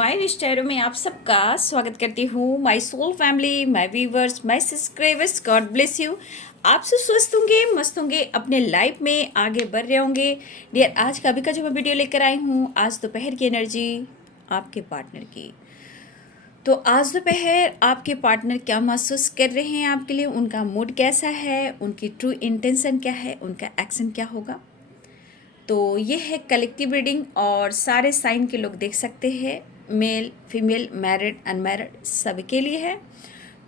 My रिश्तेदारों में आप सबका स्वागत करती हूँ। My soul family, my viewers, my subscribers, God bless you. आप सब स्वस्थ होंगे, मस्त होंगे, अपने लाइफ में आगे बढ़ रहे होंगे। डियर, आज का अभी का जो मैं वीडियो लेकर आई हूँ, आज दोपहर की एनर्जी आपके पार्टनर की। तो आज दोपहर आपके पार्टनर क्या महसूस कर रहे हैं आपके लिए, उनका मूड कैसा है, उनकी ट्रू इंटेंशन क्या है, उनका एक्शन क्या होगा। तो ये है कलेक्टिव रीडिंग और सारे साइन के लोग देख सकते हैं, मेल फीमेल मैरिड अनमैरिड सभी के लिए है।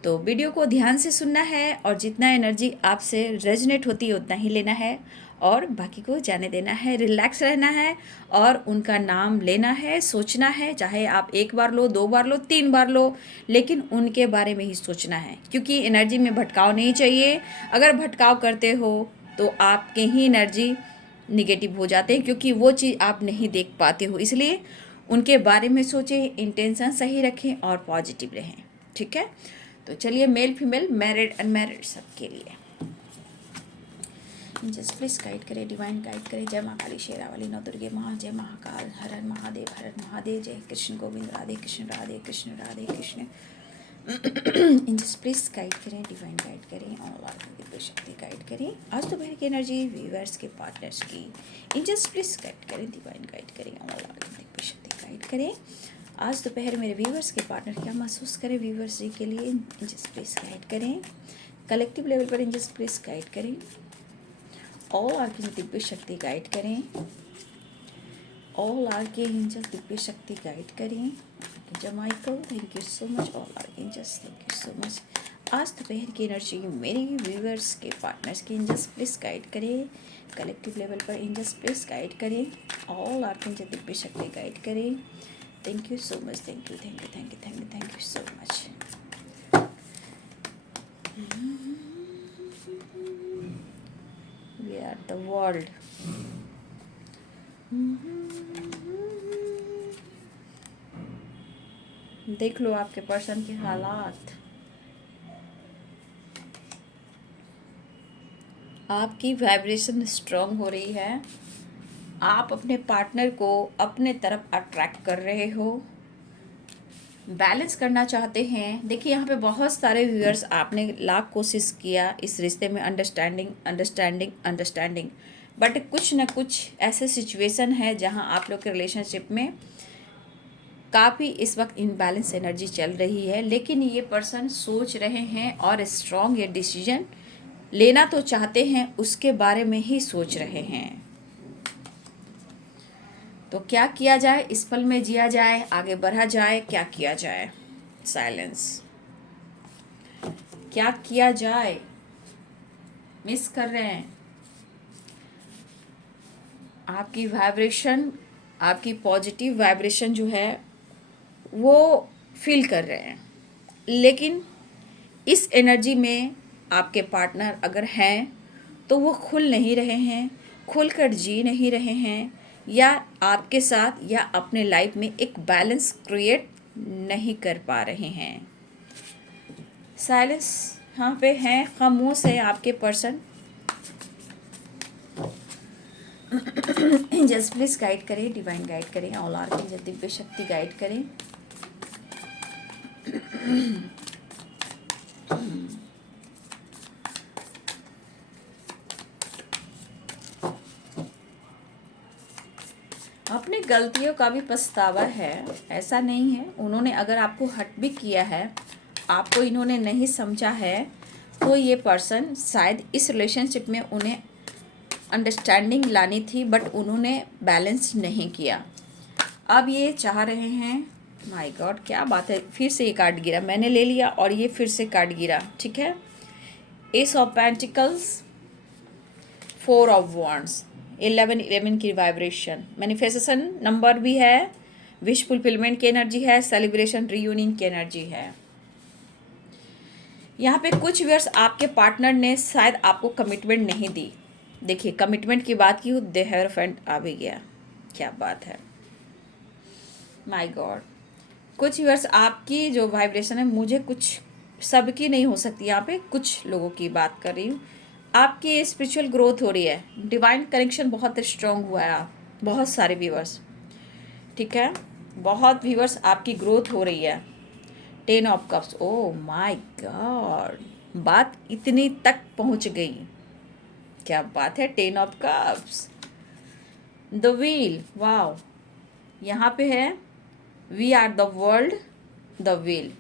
तो वीडियो को ध्यान से सुनना है और जितना एनर्जी आपसे रेजोनेट होती है उतना ही लेना है और बाकी को जाने देना है। रिलैक्स रहना है और उनका नाम लेना है, सोचना है, चाहे आप एक बार लो, 2 बार लो, 3 बार लो, लेकिन उनके बारे में ही सोचना है, क्योंकि एनर्जी में भटकाव नहीं चाहिए। अगर भटकाव करते हो तो आपके ही एनर्जी निगेटिव हो जाते हैं, क्योंकि वो चीज़ आप नहीं देख पाते हो। इसलिए उनके बारे में सोचें, इंटेंशन सही रखें और पॉजिटिव रहें। ठीक है, तो चलिए मेल फीमेल मैरिड अनमैरिड सबके लिए जस्ट प्लीज गाइड करें, डिवाइन गाइड करें। जय माँ काली, शेरावाली, नौ दुर्गे माँ, जय महाकाल, हर हर महादेव, हर हर महादेव, जय कृष्ण गोविंद, राधे कृष्ण, राधे कृष्ण, राधे कृष्ण। इंजस प्लीज गाइड करें, डिवाइन गाइड करें और दिव्य शक्ति गाइड करें। आज दोपहर की एनर्जी व्यूअर्स के पार्टनर्स की। इंजस प्लीज गाइड करें, डिवाइन गाइड करें और दिव्य शक्ति गाइड करें। आज दोपहर मेरे व्यूअर्स के पार्टनर क्या महसूस करें व्यूअर्स जी के लिए। इंजस प्लीज गाइड करें, कलेक्टिव लेवल पर इंजस प्लीज गाइड करें और आपकी दिव्य शक्ति गाइड करें। ऑल आर्के एंजल दिव्य शक्ति गाइड करें। जमाइकल, thank you so much. All archangels, thank you so much. आज दोपहर की एनर्जी मेरी व्यूअर्स के पार्टनर्स की एंजल्स प्लीज गाइड करें, कलेक्टिव लेवल पर एंजल्स प्लीज गाइड करें। ऑल आर्के एंजल दिव्य शक्ति गाइड करें। Thank you so much, thank you, thank you, thank you, thank you, thank you so much. We are the world. देख लो आपके person के हालात। आपकी वाइब्रेशन स्ट्रांग हो रही है, आप अपने पार्टनर को अपने तरफ अट्रैक्ट कर रहे हो, बैलेंस करना चाहते हैं। देखिए यहाँ पे बहुत सारे व्यूअर्स, आपने लाख कोशिश किया इस रिश्ते में अंडरस्टैंडिंग अंडरस्टैंडिंग अंडरस्टैंडिंग, बट कुछ ना कुछ ऐसे सिचुएशन है जहाँ आप लोग के रिलेशनशिप में काफ़ी इस वक्त इनबैलेंस एनर्जी चल रही है। लेकिन ये पर्सन सोच रहे हैं और स्ट्रॉन्ग ये डिसीजन लेना तो चाहते हैं, उसके बारे में ही सोच रहे हैं। तो क्या किया जाए, इस पल में जिया जाए, आगे बढ़ा जाए, क्या किया जाए। साइलेंस। क्या किया जाए, मिस कर रहे हैं। आपकी वाइब्रेशन, आपकी पॉजिटिव वाइब्रेशन जो है वो फील कर रहे हैं, लेकिन इस एनर्जी में आपके पार्टनर अगर हैं तो वो खुल नहीं रहे हैं, खुलकर जी नहीं रहे हैं, या आपके साथ या अपने लाइफ में एक बैलेंस क्रिएट नहीं कर पा रहे हैं। साइलेंस यहाँ पे हैं, खामोश है आपके पर्सन। जस्ट प्लीज गाइड करें, डिवाइन गाइड करें, ऑल आर्क दिव्य शक्ति गाइड करें। अपनी गलतियों का भी पछतावा है, ऐसा नहीं है। उन्होंने अगर आपको हर्ट भी किया है, आपको इन्होंने नहीं समझा है, तो ये पर्सन शायद इस रिलेशनशिप में उन्हें अंडरस्टैंडिंग लानी थी, बट उन्होंने बैलेंस नहीं किया। अब ये चाह रहे हैं, माय गॉड क्या बात है, फिर से ये कार्ड गिरा, मैंने ले लिया और ये फिर से कार्ड गिरा। ठीक है, S of pentacles, 4 of wands, 11 की वाइब्रेशन, मैनिफेस्टेशन नंबर भी है, विश फुलफिलमेंट की एनर्जी है, सेलिब्रेशन रीयूनियन की एनर्जी है। यहाँ पे कुछ व्यूअर्स, आपके पार्टनर ने शायद आपको कमिटमेंट नहीं दी। देखिए कमिटमेंट की बात की, दे हेरोफेंट आ भी गया, क्या बात है, माय गॉड। कुछ व्यूअर्स, आपकी जो वाइब्रेशन है, मुझे कुछ सबकी नहीं हो सकती, यहाँ पे कुछ लोगों की बात कर रही हूँ। आपकी स्पिरिचुअल ग्रोथ हो रही है, डिवाइन कनेक्शन बहुत स्ट्रांग हुआ है, आप बहुत सारे व्यूअर्स। ठीक है, बहुत व्यूअर्स आपकी ग्रोथ हो रही है। 10 of cups, oh my God, बात इतनी तक पहुंच गई, क्या बात है। 10 of cups, the wheel, wow, यहाँ पे है we are the world, the wheel.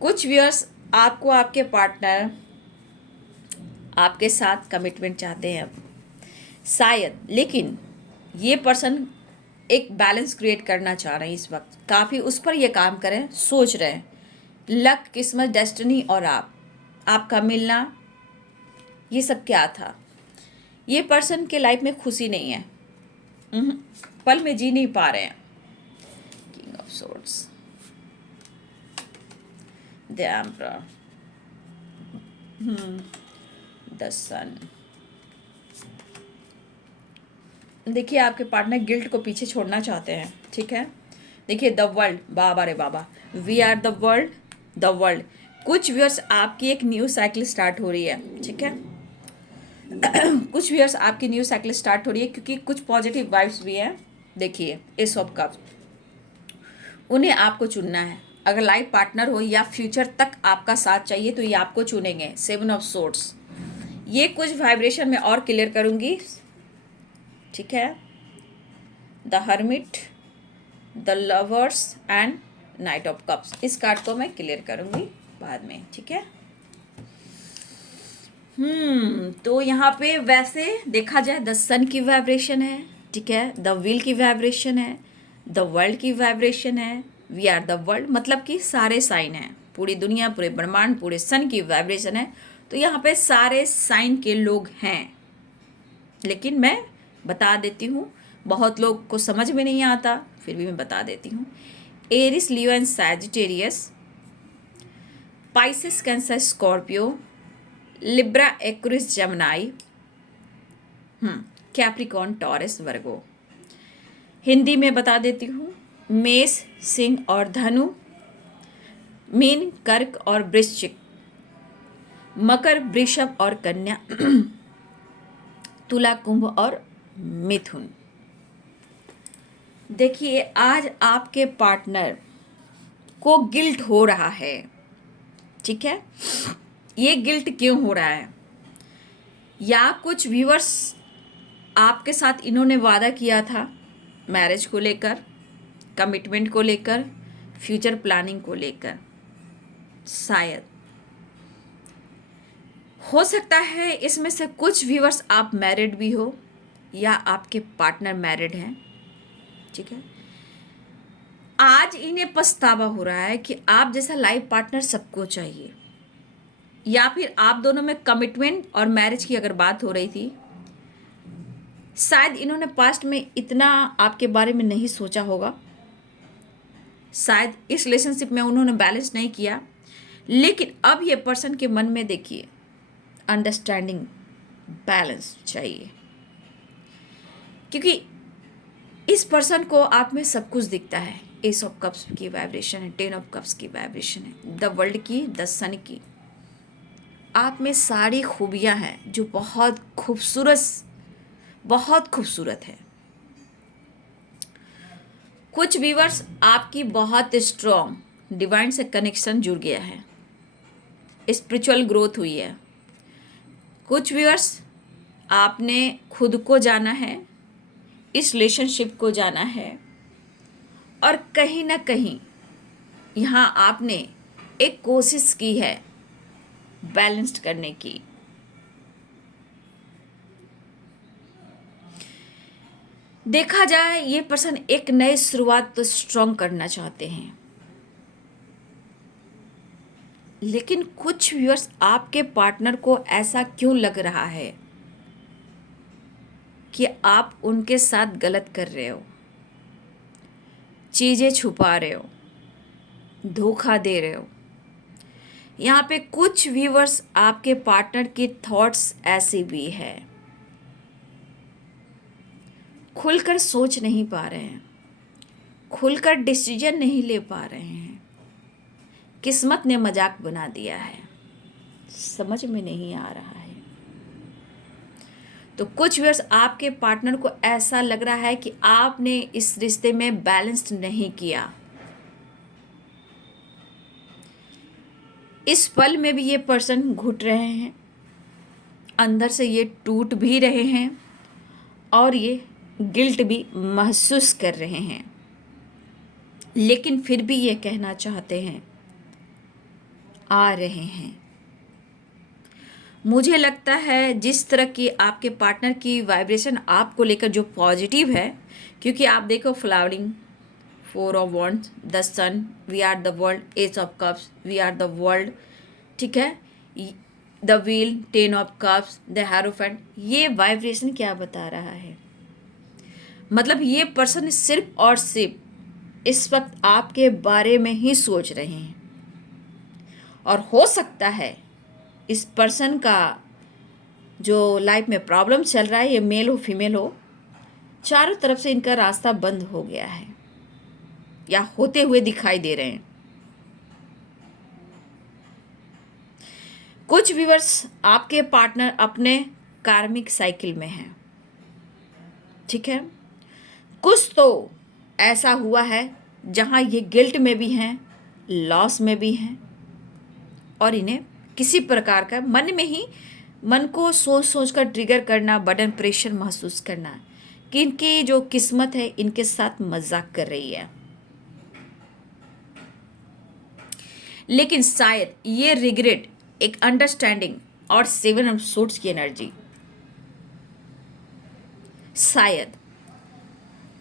कुछ व्यूअर्स आपको आपके पार्टनर आपके साथ कमिटमेंट चाहते हैं शायद, लेकिन ये पर्सन एक बैलेंस क्रिएट करना चाह रहे हैं इस वक्त, काफ़ी उस पर ये काम करें, सोच रहे हैं। लक, किस्मत, डेस्टिनी और आपका मिलना, ये सब क्या था। ये पर्सन के लाइफ में खुशी नहीं है, पल में जी नहीं पा रहे हैं। King of swords, the emperor, the sun. देखिए आपके पार्टनर गिल्ट को पीछे छोड़ना चाहते हैं, ठीक है। देखिए द वर्ल्ड, बाबा रे बाबा, we are the world, the world. कुछ व्यूअर्स आपकी एक न्यू साइकिल स्टार्ट हो रही है, ठीक है। कुछ व्यूअर्स आपकी न्यू साइकिल स्टार्ट हो रही है, क्योंकि कुछ पॉजिटिव वाइब्स भी हैं। देखिए एस ऑफ कप्स, उन्हें आपको चुनना है। अगर लाइफ पार्टनर हो या फ्यूचर तक आपका साथ चाहिए तो ये आपको चुनेंगे। 7 ऑफ सोर्ड्स, ये कुछ वाइब्रेशन में और क्लियर करूँगी, ठीक है। The hermit, the lovers and night of cups, इस कार्ड को मैं क्लियर करूँगी बाद में, ठीक है। तो यहाँ पे वैसे देखा जाए द सन की वाइब्रेशन है, ठीक है, द व्हील की वाइब्रेशन है, द वर्ल्ड की वाइब्रेशन है, वी आर द वर्ल्ड, मतलब कि सारे साइन हैं, पूरी दुनिया, पूरे ब्रह्मांड, पूरे सन की वाइब्रेशन है। तो यहाँ पे सारे साइन के लोग हैं, लेकिन मैं बता देती हूँ, बहुत लोग को समझ में नहीं आता, फिर भी मैं बता देती हूँ। Aries, Leo and Sagittarius, Pisces, Cancer, Scorpio, Libra, Aquarius, Gemini, Capricorn, Taurus, Virgo. Hindi में बता देती हूँ, मेष, सिंह और धनु, मीन, कर्क और वृश्चिक, मकर, वृषभ और कन्या, तुला, कुंभ और मिथुन। देखिए आज आपके पार्टनर को गिल्ट हो रहा है, ठीक है। ये गिल्ट क्यों हो रहा है, या कुछ व्यूअर्स आपके साथ इन्होंने वादा किया था मैरिज को लेकर, कमिटमेंट को लेकर, फ्यूचर प्लानिंग को लेकर। शायद हो सकता है इसमें से कुछ व्यूअर्स आप मैरिड भी हो या आपके पार्टनर मैरिड हैं, ठीक है। आज इन्हें पछतावा हो रहा है कि आप जैसा लाइफ पार्टनर सबको चाहिए, या फिर आप दोनों में कमिटमेंट और मैरिज की अगर बात हो रही थी, शायद इन्होंने पास्ट में इतना आपके बारे में नहीं सोचा होगा, शायद इस रिलेशनशिप में उन्होंने बैलेंस नहीं किया। लेकिन अब ये पर्सन के मन में देखिए अंडरस्टैंडिंग, बैलेंस चाहिए, क्योंकि इस पर्सन को आप में सब कुछ दिखता है। एस ऑफ कप्स की वाइब्रेशन है, 10 ऑफ कप्स की वाइब्रेशन है, द वर्ल्ड की, द सन की। आप में सारी खूबियां हैं जो बहुत खूबसूरत है। कुछ व्यूअर्स आपकी बहुत स्ट्रॉन्ग डिवाइन से कनेक्शन जुड़ गया है, स्पिरिचुअल ग्रोथ हुई है। कुछ व्यूअर्स आपने खुद को जाना है, इस रिलेशनशिप को जाना है, और कहीं ना कहीं यहाँ आपने एक कोशिश की है बैलेंस्ड करने की। देखा जाए ये पर्सन एक नई शुरुआत तो स्ट्रॉन्ग करना चाहते हैं, लेकिन कुछ व्यूअर्स आपके पार्टनर को ऐसा क्यों लग रहा है कि आप उनके साथ गलत कर रहे हो, चीज़ें छुपा रहे हो, धोखा दे रहे हो। यहाँ पे कुछ व्यूअर्स आपके पार्टनर की थॉट्स ऐसी भी है, खुलकर सोच नहीं पा रहे हैं, खुलकर डिसीजन नहीं ले पा रहे हैं, किस्मत ने मजाक बना दिया है, समझ में नहीं आ रहा है। तो कुछ व्यूअर्स आपके पार्टनर को ऐसा लग रहा है कि आपने इस रिश्ते में बैलेंस्ड नहीं किया। इस पल में भी ये पर्सन घुट रहे हैं, अंदर से ये टूट भी रहे हैं और ये गिल्ट भी महसूस कर रहे हैं, लेकिन फिर भी ये कहना चाहते हैं, आ रहे हैं। मुझे लगता है जिस तरह की आपके पार्टनर की वाइब्रेशन आपको लेकर जो पॉजिटिव है, क्योंकि आप देखो flowering, 4 of wands, the sun, we are the world, ace of cups, we are the world, ठीक है, the wheel, 10 of cups, the hierophant. ये वाइब्रेशन क्या बता रहा है? मतलब ये पर्सन सिर्फ और सिर्फ इस वक्त आपके बारे में ही सोच रहे हैं, और हो सकता है इस पर्सन का जो लाइफ में प्रॉब्लम चल रहा है, ये मेल हो फीमेल हो, चारों तरफ से इनका रास्ता बंद हो गया है या होते हुए दिखाई दे रहे हैं। कुछ व्यूअर्स आपके पार्टनर अपने कार्मिक साइकिल में हैं, ठीक है। कुछ तो ऐसा हुआ है जहां ये गिल्ट में भी हैं, लॉस में भी हैं, और इन्हें किसी प्रकार का मन में ही मन को सोच सोच कर ट्रिगर करना, बर्डन, प्रेशर महसूस करना कि इनकी जो किस्मत है इनके साथ मजाक कर रही है। लेकिन शायद ये रिग्रेट, एक अंडरस्टैंडिंग और 7 ऑफ सोर्ड्स की एनर्जी, शायद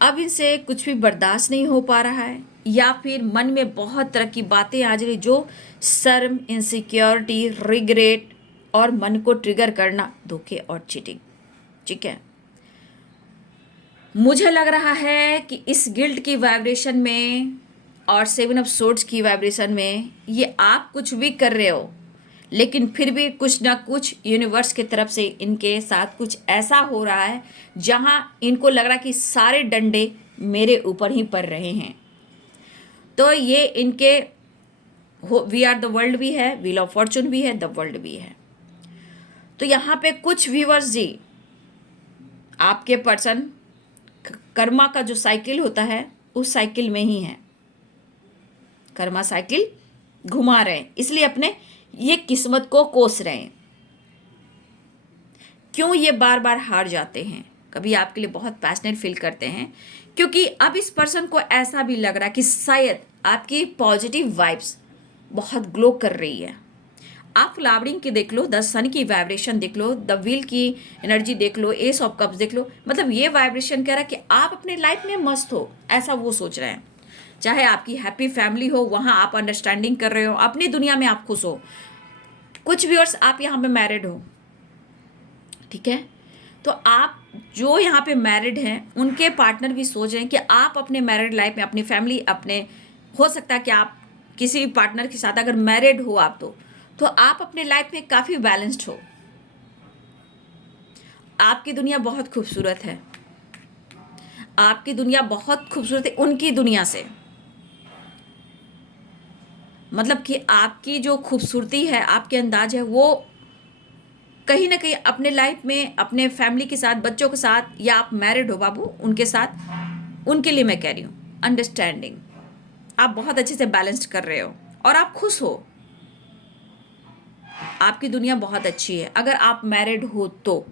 अब इनसे कुछ भी बर्दाश्त नहीं हो पा रहा है, या फिर मन में बहुत तरह की बातें आ रही जो शर्म, इनसिक्योरिटी, रिग्रेट और मन को ट्रिगर करना, धोखे और चीटिंग, ठीक है। मुझे लग रहा है कि इस गिल्ट की वाइब्रेशन में और 7 ऑफ सोर्ड्स की वाइब्रेशन में ये आप कुछ भी कर रहे हो, लेकिन फिर भी कुछ ना कुछ यूनिवर्स की तरफ से इनके साथ कुछ ऐसा हो रहा है जहां इनको लग रहा है कि सारे डंडे मेरे ऊपर ही पड़ रहे हैं। तो ये इनके वी आर द वर्ल्ड भी है, व्हील ऑफ फॉर्चून भी है, द वर्ल्ड भी है। तो यहाँ पे कुछ व्यूअर्स जी, आपके पर्सन कर्मा का जो साइकिल होता है उस साइकिल में ही है, कर्मा साइकिल घुमा रहे हैं, इसलिए अपने ये किस्मत को कोस रहे हैं। क्यों ये बार बार हार जाते हैं, कभी आपके लिए बहुत पैशनेट फील करते हैं, क्योंकि अब इस पर्सन को ऐसा भी लग रहा है कि शायद आपकी पॉजिटिव वाइब्स बहुत ग्लो कर रही है। आप फ्लावरिंग की देख लो, द सन की वाइब्रेशन देख लो, द व्हील की एनर्जी देख लो, एस ऑफ कप्स देख लो, मतलब ये वाइब्रेशन कह रहा है कि आप अपने लाइफ में मस्त हो, ऐसा वो सोच रहे हैं। चाहे आपकी हैप्पी फैमिली हो, वहाँ आप अंडरस्टैंडिंग कर रहे हो, अपनी दुनिया में आप खुश हो। कुछ व्यूअर्स आप यहाँ पे मैरिड हो, ठीक है, तो आप जो यहाँ पे मैरिड हैं उनके पार्टनर भी सोच रहे हैं कि आप अपने मैरिड लाइफ में, अपनी फैमिली, अपने, हो सकता है कि आप किसी भी पार्टनर के साथ अगर मैरिड हो आप, तो आप अपने लाइफ में काफ़ी बैलेंस्ड हो। आपकी दुनिया बहुत खूबसूरत है, आपकी दुनिया बहुत खूबसूरत है उनकी दुनिया से, मतलब कि आपकी जो खूबसूरती है, आपके अंदाज है, वो कहीं ना कहीं अपने लाइफ में, अपने फैमिली के साथ, बच्चों के साथ, या आप मैरिड हो बाबू उनके साथ, उनके लिए मैं कह रही हूँ अंडरस्टैंडिंग, आप बहुत अच्छे से बैलेंस्ड कर रहे हो और आप खुश हो। आपकी दुनिया बहुत अच्छी है। अगर आप मैरिड हो तो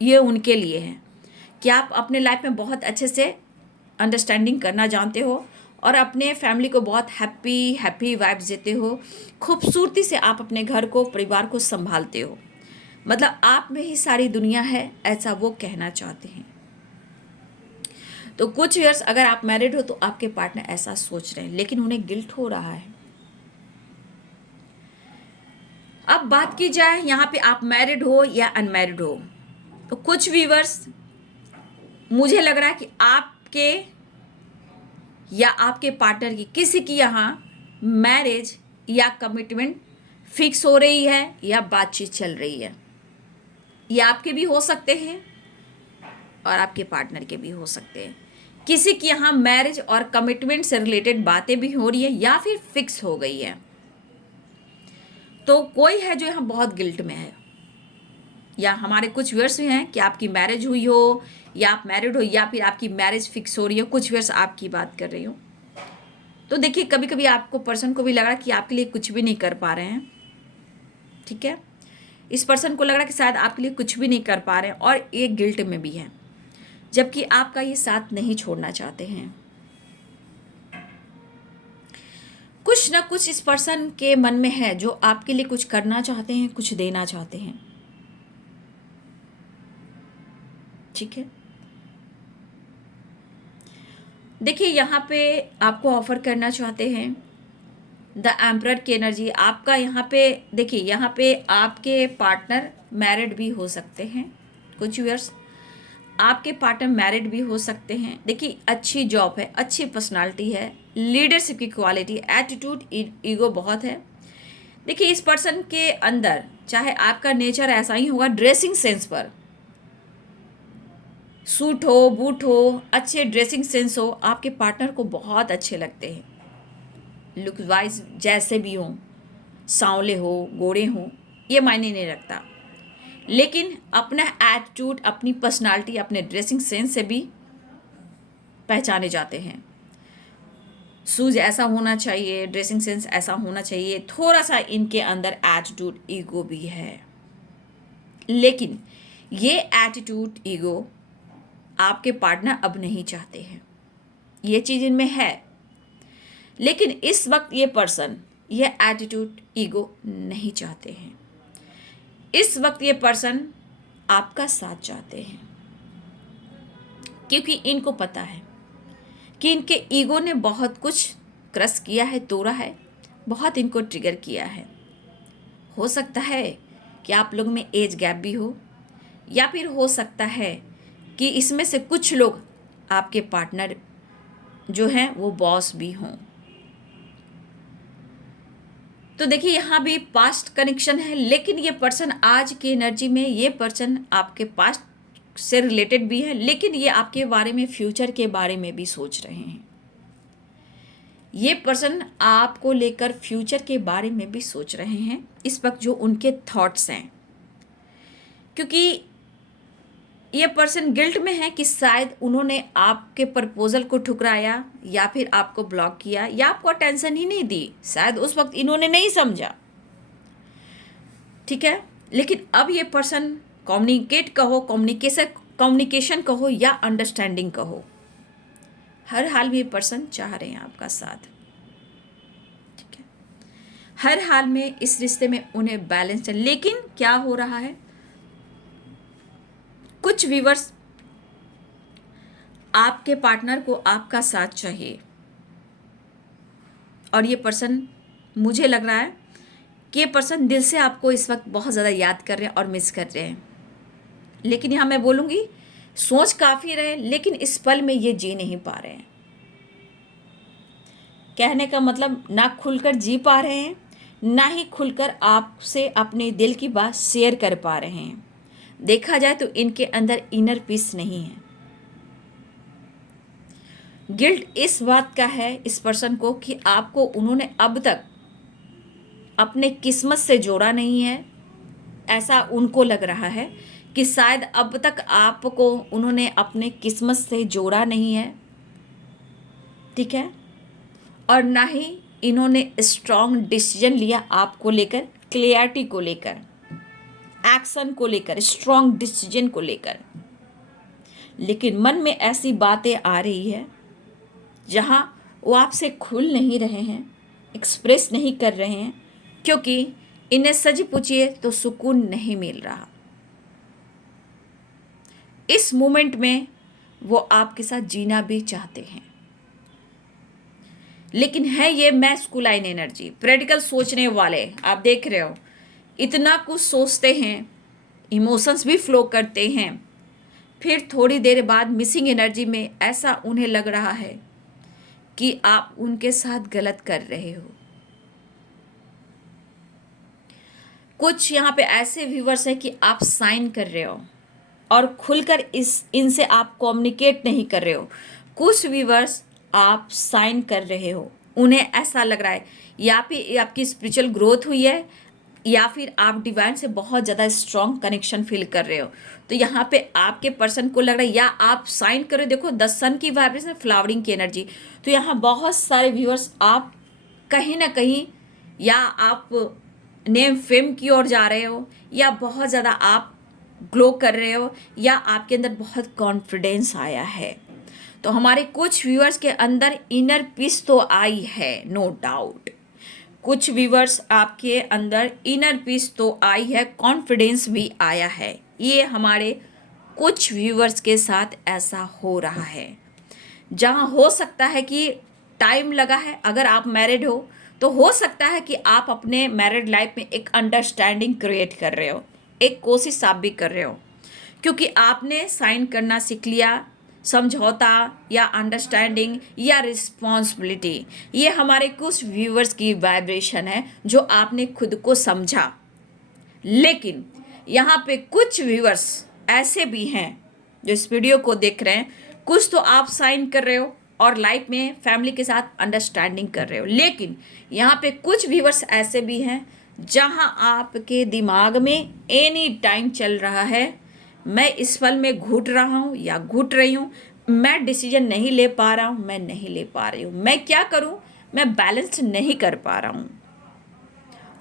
ये उनके लिए है कि आप अपने लाइफ में बहुत अच्छे से अंडरस्टैंडिंग करना जानते हो और अपने फैमिली को बहुत हैप्पी वाइब्स देते हो, खूबसूरती से आप अपने घर को, परिवार को संभालते हो, मतलब आप में ही सारी दुनिया है, ऐसा वो कहना चाहते हैं। तो कुछ ईयर्स अगर आप मैरिड हो तो आपके पार्टनर ऐसा सोच रहे हैं, लेकिन उन्हें गिल्ट हो रहा है। अब बात की जाए यहाँ पे आप मैरिड हो या अनमैरिड हो, तो कुछ व्यूअर्स मुझे लग रहा है कि आपके या आपके पार्टनर की, किसी की यहाँ मैरिज या कमिटमेंट फिक्स हो रही है या बातचीत चल रही है। ये आपके भी हो सकते हैं और आपके पार्टनर के भी हो सकते हैं। किसी की यहाँ मैरिज और कमिटमेंट से रिलेटेड बातें भी हो रही है या फिर फिक्स हो गई है। तो कोई है जो यहाँ बहुत गिल्ट में है, या हमारे कुछ व्यूअर्स भी हैं कि आपकी मैरिज हुई हो या आप मैरिड हो या फिर आपकी मैरिज फिक्स हो रही हो, कुछ व्यूअर्स आपकी बात कर रही हो। तो देखिए कभी कभी आपको पर्सन को भी लग रहा है कि आपके लिए कुछ भी नहीं कर पा रहे हैं, ठीक है। इस पर्सन को लग रहा है कि शायद आपके लिए कुछ भी नहीं कर पा रहे हैं और ये गिल्ट में भी है, जबकि आपका ये साथ नहीं छोड़ना चाहते हैं। कुछ ना कुछ इस पर्सन के मन में है जो आपके लिए कुछ करना चाहते हैं, कुछ देना चाहते हैं, ठीक है। देखिए यहाँ पे आपको ऑफर करना चाहते हैं द एम्परर की एनर्जी। आपका यहाँ पे देखिए, यहाँ पे आपके पार्टनर मैरिड भी हो सकते हैं, कुछ व्यूअर्स आपके पार्टनर मैरिड भी हो सकते हैं। देखिए अच्छी जॉब है, अच्छी पर्सनालिटी है, लीडरशिप की क्वालिटी, एटीट्यूड, ईगो बहुत है। देखिए इस पर्सन के अंदर चाहे आपका नेचर ऐसा ही होगा, ड्रेसिंग सेंस पर सूट हो, बूट हो, अच्छे ड्रेसिंग सेंस हो, आपके पार्टनर को बहुत अच्छे लगते हैं। लुक वाइज जैसे भी हों, सांवले हो, गोरे हों, ये मायने नहीं रखता, लेकिन अपना एटीट्यूड, अपनी पर्सनालिटी, अपने ड्रेसिंग सेंस से भी पहचाने जाते हैं। शूज ऐसा होना चाहिए, ड्रेसिंग सेंस ऐसा होना चाहिए, थोड़ा सा इनके अंदर एटीट्यूड, ईगो भी है। लेकिन ये एटीट्यूड, ईगो आपके पार्टनर अब नहीं चाहते हैं, ये चीज़ इनमें है। लेकिन इस वक्त ये पर्सन ये एटीट्यूड, ईगो नहीं चाहते हैं। इस वक्त ये पर्सन आपका साथ चाहते हैं, क्योंकि इनको पता है कि इनके ईगो ने बहुत कुछ क्रश किया है, तोड़ा है, बहुत इनको ट्रिगर किया है। हो सकता है कि आप लोग में एज गैप भी हो, या फिर हो सकता है कि इसमें से कुछ लोग आपके पार्टनर जो हैं वो बॉस भी हों। तो देखिए यहाँ भी पास्ट कनेक्शन है, लेकिन ये पर्सन आज की एनर्जी में, ये पर्सन आपके पास्ट से रिलेटेड भी है, लेकिन ये आपके बारे में, फ्यूचर के बारे में भी सोच रहे हैं। ये पर्सन आपको लेकर फ्यूचर के बारे में भी सोच रहे हैं इस वक्त, जो उनके थॉट्स हैं। क्योंकि ये पर्सन गिल्ट में है कि शायद उन्होंने आपके प्रपोजल को ठुकराया, या फिर आपको ब्लॉक किया, या आपको अटेंशन ही नहीं दी, शायद उस वक्त इन्होंने नहीं समझा, ठीक है। लेकिन अब ये पर्सन कम्युनिकेट कहो, कम्युनिकेशन कहो या अंडरस्टैंडिंग कहो, हर हाल में ये पर्सन चाह रहे हैं आपका साथ, ठीक है। हर हाल में इस रिश्ते में उन्हें बैलेंस है। लेकिन क्या हो रहा है, कुछ व्यूअर्स आपके पार्टनर को आपका साथ चाहिए, और ये पर्सन, मुझे लग रहा है कि ये पर्सन दिल से आपको इस वक्त बहुत ज़्यादा याद कर रहे हैं और मिस कर रहे हैं। लेकिन यहाँ मैं बोलूँगी, सोच काफ़ी रहे, लेकिन इस पल में ये जी नहीं पा रहे हैं। कहने का मतलब, ना खुलकर जी पा रहे हैं, ना ही खुलकर आपसे अपने दिल की बात शेयर कर पा रहे हैं। देखा जाए तो इनके अंदर इनर पीस नहीं है। गिल्ट इस बात का है इस पर्सन को कि आपको उन्होंने अब तक अपने किस्मत से जोड़ा नहीं है। ऐसा उनको लग रहा है कि शायद अब तक आपको उन्होंने अपने किस्मत से जोड़ा नहीं है, ठीक है। और ना ही इन्होंने स्ट्रॉन्ग डिसीजन लिया आपको लेकर, क्लियरिटी को लेकर, एक्शन को लेकर, स्ट्रॉन्ग डिसीजन को लेकर। लेकिन मन में ऐसी बातें आ रही है जहां वो आपसे खुल नहीं रहे हैं, एक्सप्रेस नहीं कर रहे हैं, क्योंकि इन्हें सच पूछिए तो सुकून नहीं मिल रहा। इस मोमेंट में वो आपके साथ जीना भी चाहते हैं, लेकिन है ये मैस्कुलाइन एनर्जी, प्रैक्टिकल सोचने वाले। आप देख रहे हो, इतना कुछ सोचते हैं, इमोशंस भी फ्लो करते हैं, फिर थोड़ी देर बाद मिसिंग एनर्जी में ऐसा उन्हें लग रहा है कि आप उनके साथ गलत कर रहे हो। कुछ यहाँ पे ऐसे व्यूवर्स हैं कि आप साइन कर रहे हो और खुलकर इनसे आप कम्युनिकेट नहीं कर रहे हो। कुछ व्यूवर्स आप साइन कर रहे हो, उन्हें ऐसा लग रहा है या फिर आपकी स्पिरिचुअल ग्रोथ हुई है, या फिर आप डिवाइन से बहुत ज़्यादा स्ट्रॉन्ग कनेक्शन फील कर रहे हो, तो यहाँ पे आपके पर्सन को लग रहा है, या आप साइन करो, देखो द सन की वाइब्रेशन, फ्लावरिंग की एनर्जी। तो यहाँ बहुत सारे व्यूअर्स आप कहीं ना कहीं, या आप नेम फेम की ओर जा रहे हो, या बहुत ज़्यादा आप ग्लो कर रहे हो, या आपके अंदर बहुत कॉन्फिडेंस आया है। तो हमारे कुछ व्यूअर्स के अंदर इनर पीस तो आई है, नो डाउट। कुछ व्यूअर्स आपके अंदर इनर पीस तो आई है, कॉन्फिडेंस भी आया है। ये हमारे कुछ व्यूअर्स के साथ ऐसा हो रहा है, जहाँ हो सकता है कि टाइम लगा है। अगर आप मैरिड हो तो हो सकता है कि आप अपने मैरिड लाइफ में एक अंडरस्टैंडिंग क्रिएट कर रहे हो, एक कोशिश आप भी कर रहे हो, क्योंकि आपने साइन करना सीख लिया, समझौता या अंडरस्टैंडिंग या रिस्पॉन्सिबिलिटी। ये हमारे कुछ व्यूअर्स की वाइब्रेशन है जो आपने खुद को समझा। लेकिन यहाँ पे कुछ व्यूअर्स ऐसे भी हैं जो इस वीडियो को देख रहे हैं, कुछ तो आप साइन कर रहे हो और लाइफ में फैमिली के साथ अंडरस्टैंडिंग कर रहे हो, लेकिन यहाँ पे कुछ व्यूअर्स ऐसे भी हैं जहाँ आपके दिमाग में एनी टाइम चल रहा है, मैं इस पल में घुट रहा हूँ या घुट रही हूँ, मैं डिसीजन नहीं ले पा रहा हूँ, मैं नहीं ले पा रही हूँ, मैं क्या करूँ, मैं बैलेंस नहीं कर पा रहा हूँ।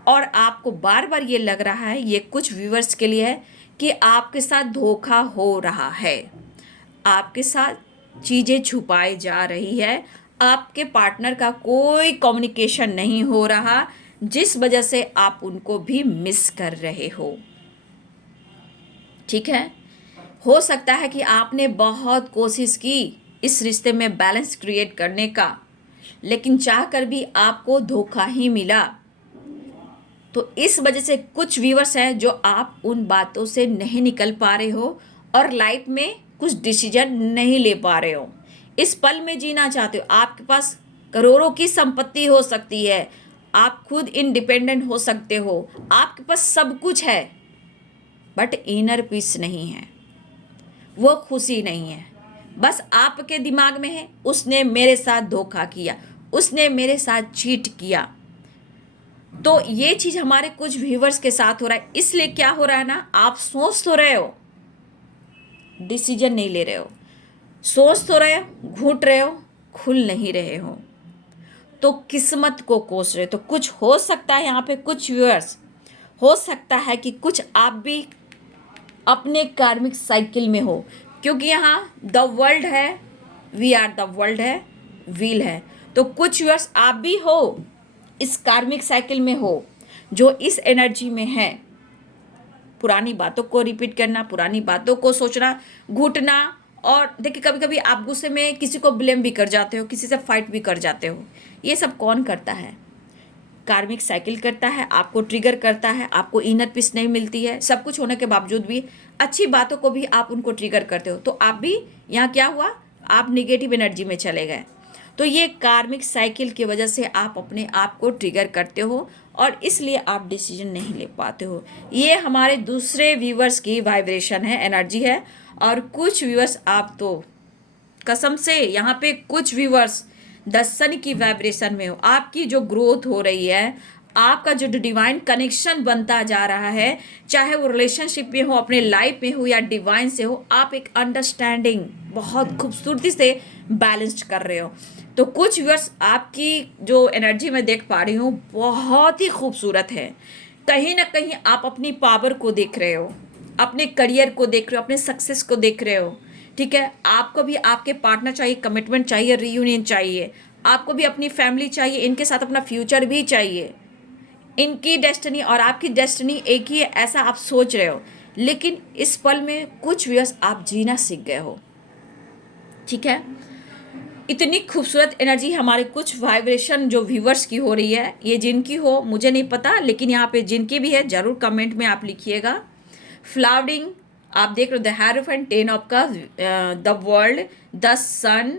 और आपको बार बार ये लग रहा है, ये कुछ व्यूअर्स के लिए है, कि आपके साथ धोखा हो रहा है, आपके साथ चीज़ें छुपाई जा रही है, आपके पार्टनर का कोई कम्युनिकेशन नहीं हो रहा, जिस वजह से आप उनको भी मिस कर रहे हो। ठीक है, हो सकता है कि आपने बहुत कोशिश की इस रिश्ते में बैलेंस क्रिएट करने का, लेकिन चाह कर भी आपको धोखा ही मिला। तो इस वजह से कुछ व्यूअर्स हैं जो आप उन बातों से नहीं निकल पा रहे हो और लाइफ में कुछ डिसीजन नहीं ले पा रहे हो, इस पल में जीना चाहते हो। आपके पास करोड़ों की संपत्ति हो सकती है, आप खुद इंडिपेंडेंट हो सकते हो, आपके पास सब कुछ है, बट इनर पीस नहीं है, वो खुशी नहीं है, बस आपके दिमाग में है उसने मेरे साथ धोखा किया, उसने मेरे साथ चीट किया। तो ये चीज़ हमारे कुछ व्यूवर्स के साथ हो रहा है। इसलिए क्या हो रहा है ना, आप सोच तो रहे हो, डिसीजन नहीं ले रहे हो, सोच तो रहे हो, घूट रहे हो, खुल नहीं रहे हो, तो किस्मत को कोस रहे हो। तो कुछ हो सकता है यहाँ पे कुछ व्यूअर्स, हो सकता है कि कुछ आप भी अपने कार्मिक साइकिल में हो, क्योंकि यहाँ द वर्ल्ड है, वी आर द वर्ल्ड है, व्हील है। तो कुछ व्यूअर्स आप भी हो, इस कार्मिक साइकिल में हो, जो इस एनर्जी में है, पुरानी बातों को रिपीट करना, पुरानी बातों को सोचना, घुटना। और देखिए कभी कभी आप गुस्से में किसी को ब्लेम भी कर जाते हो, किसी से फाइट भी कर जाते हो। ये सब कौन करता है? कार्मिक साइकिल करता है, आपको ट्रिगर करता है, आपको इनर पीस नहीं मिलती है, सब कुछ होने के बावजूद भी अच्छी बातों को भी आप उनको ट्रिगर करते हो। तो आप भी यहाँ क्या हुआ, आप नेगेटिव एनर्जी में चले गए। तो ये कार्मिक साइकिल की वजह से आप अपने आप को ट्रिगर करते हो और इसलिए आप डिसीजन नहीं ले पाते हो। ये हमारे दूसरे व्यूवर्स की वाइब्रेशन है, एनर्जी है। और कुछ व्यूवर्स आप तो कसम से यहाँ पे कुछ व्यूवर्स 10 सन की वाइब्रेशन में हो, आपकी जो ग्रोथ हो रही है, आपका जो डिवाइन कनेक्शन बनता जा रहा है, चाहे वो रिलेशनशिप में हो, अपने लाइफ में हो या डिवाइन से हो, आप एक अंडरस्टैंडिंग बहुत खूबसूरती से बैलेंस्ड कर रहे हो। तो कुछ व्यूअर्स आपकी जो एनर्जी मैं देख पा रही हूँ बहुत ही खूबसूरत है। कहीं ना कहीं आप अपनी पावर को देख रहे हो, अपने करियर को देख रहे हो, अपने सक्सेस को देख रहे हो। ठीक है, आपको भी आपके पार्टनर चाहिए, कमिटमेंट चाहिए, रीयूनियन चाहिए, आपको भी अपनी फैमिली चाहिए, इनके साथ अपना फ्यूचर भी चाहिए। इनकी डेस्टिनी और आपकी डेस्टिनी एक ही है, ऐसा आप सोच रहे हो। लेकिन इस पल में कुछ व्यूअर्स आप जीना सीख गए हो। ठीक है, इतनी खूबसूरत एनर्जी हमारे कुछ वाइब्रेशन जो व्यूअर्स की हो रही है, ये जिनकी हो मुझे नहीं पता, लेकिन यहाँ पे जिनकी भी है ज़रूर कमेंट में आप लिखिएगा। फ्लावरिंग आप देख रहे हो, द हेरोफेंट, 10 ऑफ का, the world, the sun,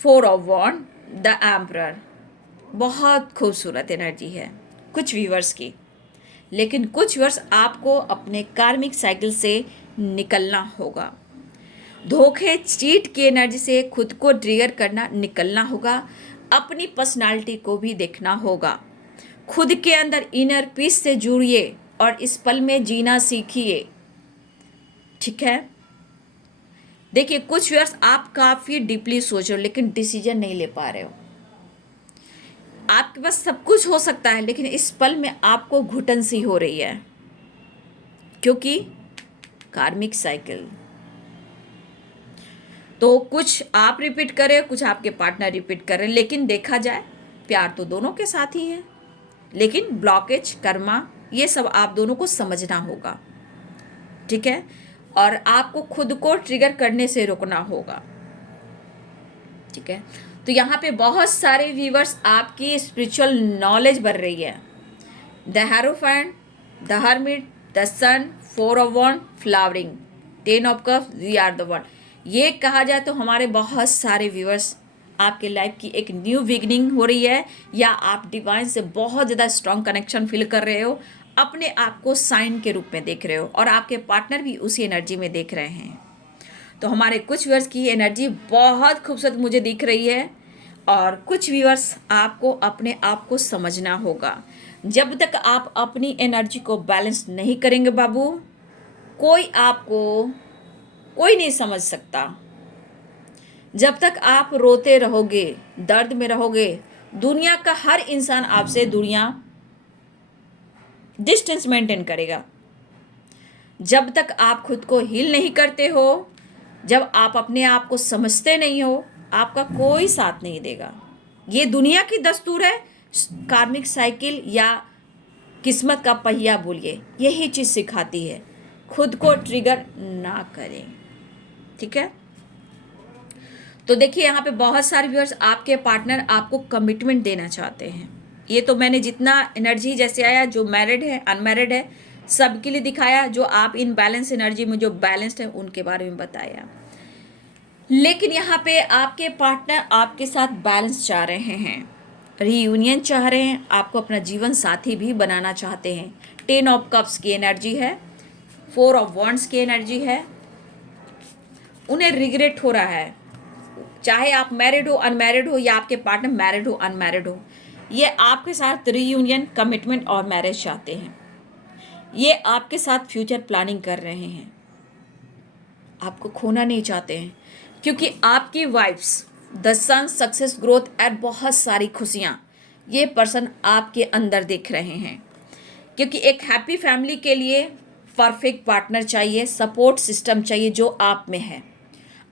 4 of wand, the emperor. बहुत खूबसूरत एनर्जी है कुछ व्यूअर्स की। लेकिन कुछ व्यूअर्स आपको अपने कार्मिक साइकिल से निकलना होगा, धोखे चीट की एनर्जी से खुद को ट्रिगर करना, निकलना होगा, अपनी पर्सनालिटी को भी देखना होगा। खुद के अंदर इनर पीस से जुड़िए और इस पल में जीना सीखिए। ठीक है, देखिए कुछ व्यूअर्स आप काफ़ी डीपली सोच रहे हो लेकिन डिसीजन नहीं ले पा रहे हो। आपके पास सब कुछ हो सकता है लेकिन इस पल में आपको घुटन सी हो रही है, क्योंकि कार्मिक साइकिल। तो कुछ आप रिपीट करें, कुछ आपके पार्टनर रिपीट करें, लेकिन देखा जाए प्यार तो दोनों के साथ ही है, लेकिन ब्लॉकेज, कर्मा, ये सब आप दोनों को समझना होगा। ठीक है, और आपको खुद को ट्रिगर करने से रोकना होगा। ठीक है, तो यहाँ पे बहुत सारे व्यूवर्स आपकी स्पिरिचुअल नॉलेज बढ़ रही है। The hierophant, the hermit, the sun, 4 of wand, flowering, 10 of cups, we are the one. ये कहा जाए तो हमारे बहुत सारे व्यूवर्स आपके लाइफ की एक न्यू बिगनिंग हो रही है, या आप डिवाइन से बहुत ज़्यादा स्ट्रॉन्ग कनेक्शन फील कर रहे हो, अपने आप को साइन के रूप में देख रहे हो, और आपके पार्टनर भी उसी एनर्जी में देख रहे हैं। तो हमारे कुछ व्यूअर्स की एनर्जी बहुत खूबसूरत मुझे दिख रही है, और कुछ व्यूअर्स आपको अपने आप को समझना होगा। जब तक आप अपनी एनर्जी को बैलेंस नहीं करेंगे बाबू, कोई नहीं समझ सकता। जब तक आप रोते रहोगे, दर्द में रहोगे, दुनिया का हर इंसान आपसे डिस्टेंस मेंटेन करेगा। जब तक आप खुद को हील नहीं करते हो, जब आप अपने आप को समझते नहीं हो, आपका कोई साथ नहीं देगा। ये दुनिया की दस्तूर है, कार्मिक साइकिल या किस्मत का पहिया बोलिए, यही चीज़ सिखाती है, खुद को ट्रिगर ना करें। ठीक है, तो देखिए यहाँ पे बहुत सारे व्यूअर्स आपके पार्टनर आपको कमिटमेंट देना चाहते हैं। ये तो मैंने जितना एनर्जी जैसे आया, जो मैरिड है, अनमैरिड है, सबके लिए दिखाया। जो आप इन बैलेंस एनर्जी में जो बैलेंस्ड है उनके बारे में बताया। लेकिन यहाँ पे आपके पार्टनर आपके साथ बैलेंस चाह रहे हैं, रीयूनियन चाह रहे हैं, आपको अपना जीवन साथी भी बनाना चाहते हैं। 10 ऑफ कप्स की एनर्जी है, 4 ऑफ वॉन्ड्स की एनर्जी है। उन्हें रिग्रेट हो रहा है, चाहे आप मैरिड हो, अनमैरिड हो, या आपके पार्टनर मैरिड हो, अनमैरिड हो, ये आपके साथ रीयूनियन, कमिटमेंट और मैरिज चाहते हैं। ये आपके साथ फ्यूचर प्लानिंग कर रहे हैं, आपको खोना नहीं चाहते हैं, क्योंकि आपकी wives, the sun, success, growth और बहुत सारी खुशियाँ ये पर्सन आपके अंदर देख रहे हैं। क्योंकि एक हैप्पी फैमिली के लिए परफेक्ट पार्टनर चाहिए, सपोर्ट सिस्टम चाहिए जो आप में है।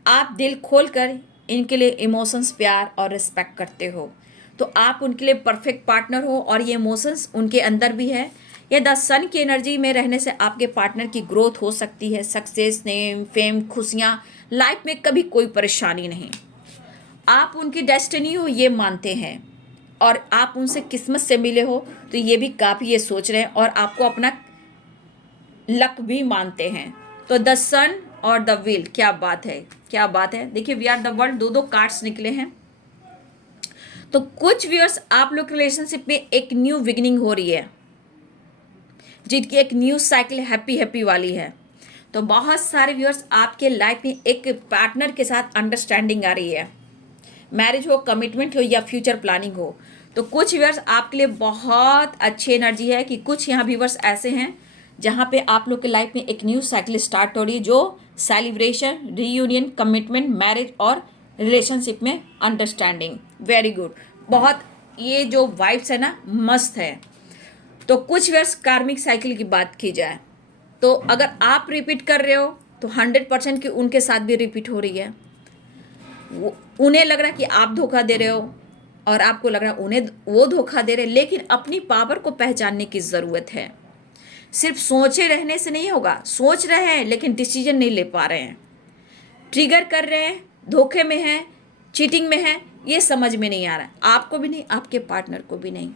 आप दिल खोलकर इनके लिए इमोशंस, प्यार और रिस्पेक्ट करते हो, तो आप उनके लिए परफेक्ट पार्टनर हो, और ये इमोशंस उनके अंदर भी है। या द सन की एनर्जी में रहने से आपके पार्टनर की ग्रोथ हो सकती है, सक्सेस, नेम, फेम, खुशियाँ, लाइफ में कभी कोई परेशानी नहीं। आप उनकी डेस्टिनी हो ये मानते हैं, और आप उनसे किस्मत से मिले हो, तो ये भी काफ़ी ये सोच रहे हैं और आपको अपना लक भी मानते हैं। तो द सन और द व्हील, क्या बात है, क्या बात है। देखिए वी आर द वर्ल्ड, दो कार्ड्स निकले हैं। तो कुछ व्यूअर्स आप लोग के रिलेशनशिप में एक न्यू बिगिनिंग हो रही है, जिनकी एक न्यू साइकिल हैप्पी वाली है। तो बहुत सारे व्यूअर्स आपके लाइफ में एक पार्टनर के साथ अंडरस्टैंडिंग आ रही है, मैरिज हो, कमिटमेंट हो या फ्यूचर प्लानिंग हो। तो कुछ व्यूअर्स आपके लिए बहुत अच्छी एनर्जी है कि कुछ यहाँ व्यूअर्स ऐसे हैं जहाँ पे आप लोग के लाइफ में एक न्यू साइकिल स्टार्ट हो रही है, जो सेलिब्रेशन, रीयूनियन, कमिटमेंट, मैरिज और रिलेशनशिप में अंडरस्टैंडिंग। वेरी गुड, बहुत ये जो वाइब्स है ना, मस्त है। तो कुछ व्यूअर्स कार्मिक साइकिल की बात की जाए तो अगर आप रिपीट कर रहे हो तो 100% की उनके साथ भी रिपीट हो रही है। उन्हें लग रहा है कि आप धोखा दे रहे हो, और आपको लग रहा है उन्हें वो धोखा दे रहे हैं। लेकिन अपनी पावर को पहचानने की ज़रूरत है। सिर्फ सोचे रहने से नहीं होगा, सोच रहे हैं लेकिन डिसीजन नहीं ले पा रहे हैं, ट्रिगर कर रहे हैं, धोखे में हैं, चीटिंग में हैं, ये समझ में नहीं आ रहा है, आपको भी नहीं, आपके पार्टनर को भी नहीं।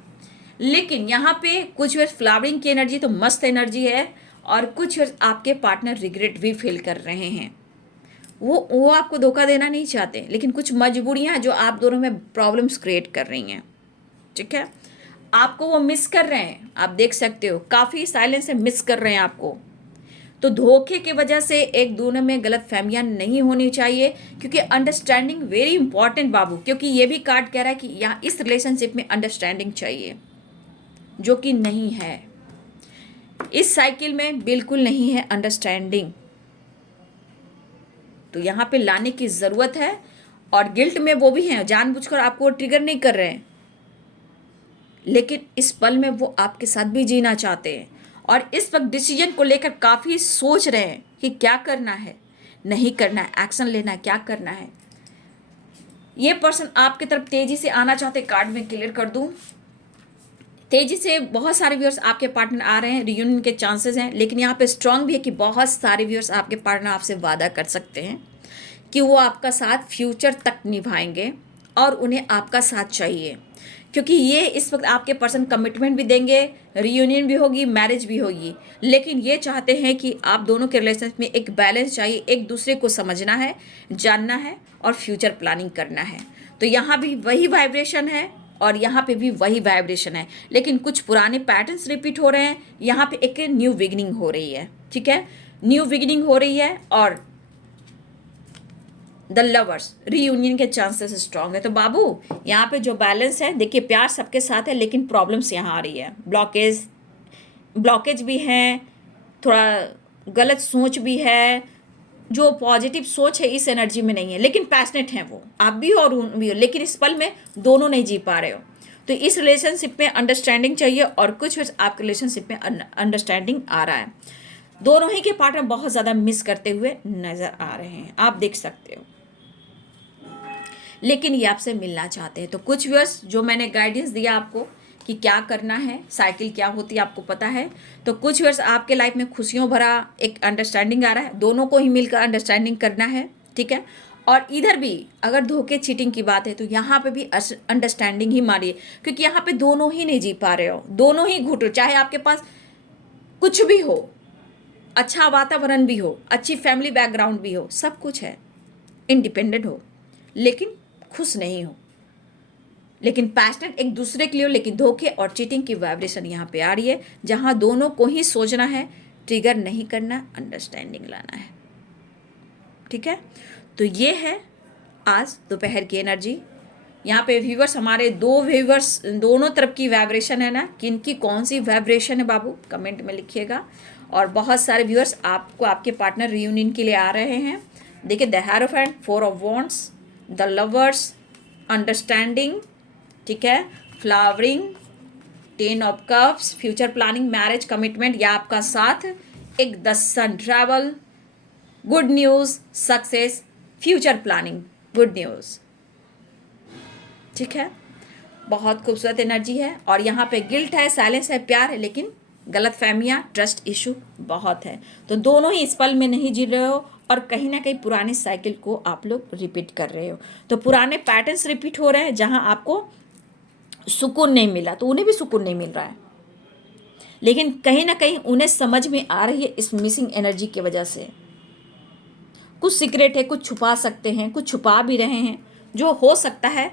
लेकिन यहाँ पे कुछ वर्ष फ्लावरिंग की एनर्जी तो मस्त एनर्जी है, और कुछ वर्ष आपके पार्टनर रिग्रेट भी फील कर रहे हैं। वो आपको धोखा देना नहीं चाहते, लेकिन कुछ मजबूरियाँ हैं जो आप दोनों में प्रॉब्लम्स क्रिएट कर रही हैं। ठीक है, आपको वो मिस कर रहे हैं, आप देख सकते हो, काफ़ी साइलेंस से मिस कर रहे हैं आपको। तो धोखे की वजह से एक दोनों में गलत फहमियाँ नहीं होनी चाहिए, क्योंकि अंडरस्टैंडिंग वेरी इंपॉर्टेंट बाबू। क्योंकि ये भी कार्ड कह रहा है कि यहाँ इस रिलेशनशिप में अंडरस्टैंडिंग चाहिए। जो कि नहीं है। इस साइकिल में बिल्कुल नहीं है अंडरस्टैंडिंग, तो यहाँ पे लाने की ज़रूरत है। और गिल्ट में वो भी हैं, जानबूझकर आपको ट्रिगर नहीं कर रहे हैं, लेकिन इस पल में वो आपके साथ भी जीना चाहते हैं और इस वक्त डिसीजन को लेकर काफ़ी सोच रहे हैं कि क्या करना है, नहीं करना है, एक्शन लेना है, क्या करना है। ये पर्सन आपकी तरफ तेजी से आना चाहते, कार्ड में क्लियर कर दूं, तेजी से बहुत सारे व्यूअर्स आपके पार्टनर आ रहे हैं, रियूनियन के चांसेस हैं, लेकिन यहाँ पे स्ट्रांग भी है कि बहुत सारे व्यूअर्स आपके पार्टनर आपसे वादा कर सकते हैं कि वो आपका साथ फ्यूचर तक निभाएंगे और उन्हें आपका साथ चाहिए, क्योंकि ये इस वक्त आपके पर्सन कमिटमेंट भी देंगे, रियूनियन भी होगी, मैरिज भी होगी, लेकिन ये चाहते हैं कि आप दोनों के रिलेशनशिप में एक बैलेंस चाहिए, एक दूसरे को समझना है, जानना है और फ्यूचर प्लानिंग करना है। तो यहाँ भी वही वाइब्रेशन है और यहाँ पे भी वही वाइब्रेशन है, लेकिन कुछ पुराने पैटर्न्स रिपीट हो रहे हैं। यहाँ पे एक न्यू बिगिनिंग हो रही है, ठीक है, न्यू बिगिनिंग हो रही है और द लवर्स रीयूनियन के चांसेस स्ट्रांग है। तो बाबू यहाँ पे जो बैलेंस है, देखिए प्यार सबके साथ है, लेकिन प्रॉब्लम्स यहाँ आ रही है, ब्लॉकेज भी हैं, थोड़ा गलत सोच भी है, जो पॉजिटिव सोच है इस एनर्जी में नहीं है, लेकिन पैशनेट हैं वो, आप भी हो और उन भी हो, लेकिन इस पल में दोनों नहीं जी पा रहे हो। तो इस रिलेशनशिप में अंडरस्टैंडिंग चाहिए और कुछ आपके रिलेशनशिप में अंडरस्टैंडिंग आ रहा है। दोनों ही के पार्टनर बहुत ज़्यादा मिस करते हुए नज़र आ रहे हैं, आप देख सकते हो, लेकिन ये आपसे मिलना चाहते हैं। तो कुछ व्यूअर्स जो मैंने गाइडेंस दिया आपको कि क्या करना है, साइकिल क्या होती है आपको पता है। तो कुछ व्यूअर्स आपके लाइफ में खुशियों भरा एक अंडरस्टैंडिंग आ रहा है, दोनों को ही मिलकर अंडरस्टैंडिंग करना है, ठीक है। और इधर भी अगर धोखे चीटिंग की बात है तो यहाँ पे भी अंडरस्टैंडिंग ही मारिए, क्योंकि यहाँ पे दोनों ही नहीं जी पा रहे हो, दोनों ही घुट, चाहे आपके पास कुछ भी हो, अच्छा वातावरण भी हो, अच्छी फैमिली बैकग्राउंड भी हो, सब कुछ है, इंडिपेंडेंट हो, लेकिन खुश नहीं हो, लेकिन पैशनेट एक दूसरे के लिए हो, लेकिन धोखे और चीटिंग की वाइब्रेशन यहाँ पे आ रही है, जहाँ दोनों को ही सोचना है, ट्रिगर नहीं करना, अंडरस्टैंडिंग लाना है, ठीक है। तो ये है आज दोपहर की एनर्जी। यहाँ पे व्यूवर्स हमारे दो व्यूवर्स, दोनों तरफ की वाइब्रेशन है ना, किनकी कौन सी वाइब्रेशन है बाबू कमेंट में लिखिएगा। और बहुत सारे व्यूवर्स आपको आपके पार्टनर रियूनियन के लिए आ रहे हैं। देखिए the hierophant, 4 of wands, the lovers, understanding, ठीक है, flowering, 10 of cups, future planning, marriage, commitment या आपका साथ, एक the sun, travel, good news, success, future planning, good news, ठीक है। बहुत खूबसूरत एनर्जी है। और यहाँ पे गिल्ट है, साइलेंस है, प्यार है, लेकिन गलत फहमियाँ, ट्रस्ट इशू बहुत है। तो दोनों ही इस पल में नहीं जी रहे हो और कहीं ना कहीं पुरानी साइकिल को आप लोग रिपीट कर रहे हो। तो पुराने पैटर्न्स रिपीट हो रहे हैं, जहाँ आपको सुकून नहीं मिला तो उन्हें भी सुकून नहीं मिल रहा है, लेकिन कहीं ना कहीं उन्हें समझ में आ रही है इस मिसिंग एनर्जी की वजह से। कुछ सीक्रेट है, कुछ छुपा सकते हैं, कुछ छुपा भी रहे हैं, जो हो सकता है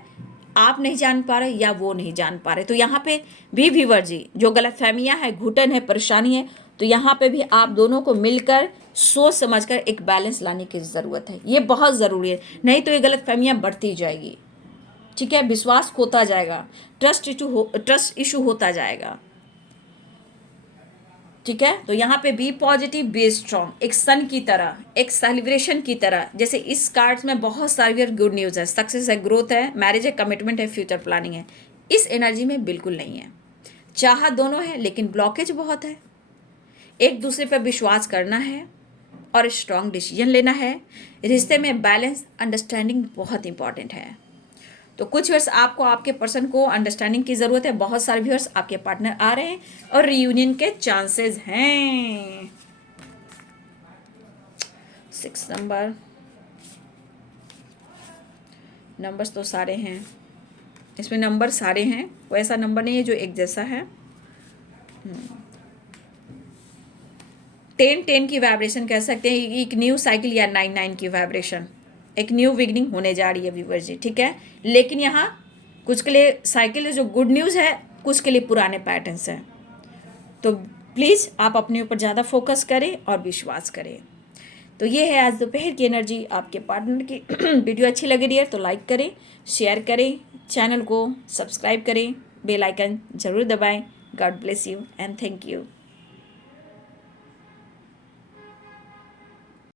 आप नहीं जान पा रहे या वो नहीं जान पा रहे। तो यहाँ पे भी व्यूअर जी, जो गलतफहमियां है, घुटन है, परेशानी है, तो यहाँ पे भी आप दोनों को मिलकर सोच समझकर एक बैलेंस लाने की ज़रूरत है, ये बहुत ज़रूरी है, नहीं तो ये गलतफहमियां बढ़ती जाएगी, ठीक है, विश्वास खोता जाएगा, ट्रस्ट इशू होता जाएगा, ठीक है। तो यहाँ पे बी पॉजिटिव, बी स्ट्रॉन्ग, एक सन की तरह, एक सेलिब्रेशन की तरह, जैसे इस कार्ड्स में बहुत सारी गुड न्यूज़ है, सक्सेस है, ग्रोथ है, मैरिज है, कमिटमेंट है, फ्यूचर प्लानिंग है। इस एनर्जी में बिल्कुल नहीं है। चाह दोनों है, लेकिन ब्लॉकेज बहुत है। एक दूसरे पर विश्वास करना है और स्ट्रॉन्ग डिसीजन लेना है। रिश्ते में बैलेंस, अंडरस्टैंडिंग बहुत इंपॉर्टेंट है। तो कुछ व्यूअर्स आपको आपके पर्सन को अंडरस्टैंडिंग की ज़रूरत है, बहुत सारे व्यूअर्स आपके पार्टनर आ रहे हैं और रियूनियन के चांसेस हैं। 6 नंबर्स तो सारे हैं, इसमें नंबर सारे हैं, कोई ऐसा नंबर नहीं है जो एक जैसा है। 10 की वाइब्रेशन कह सकते हैं, एक न्यू साइकिल या 9 की वाइब्रेशन, एक न्यू बिगनिंग होने जा रही है व्यूअर जी, ठीक है। लेकिन यहाँ कुछ के लिए साइकिल जो गुड न्यूज़ है, कुछ के लिए पुराने पैटर्न्स हैं। तो प्लीज़ आप अपने ऊपर ज़्यादा फोकस करें और विश्वास करें। तो ये है आज दोपहर की एनर्जी आपके पार्टनर की। वीडियो अच्छी लगी रही है तो लाइक करें, शेयर करें, चैनल को सब्सक्राइब करें, बेल आइकन ज़रूर दबाएं। God bless you and thank you.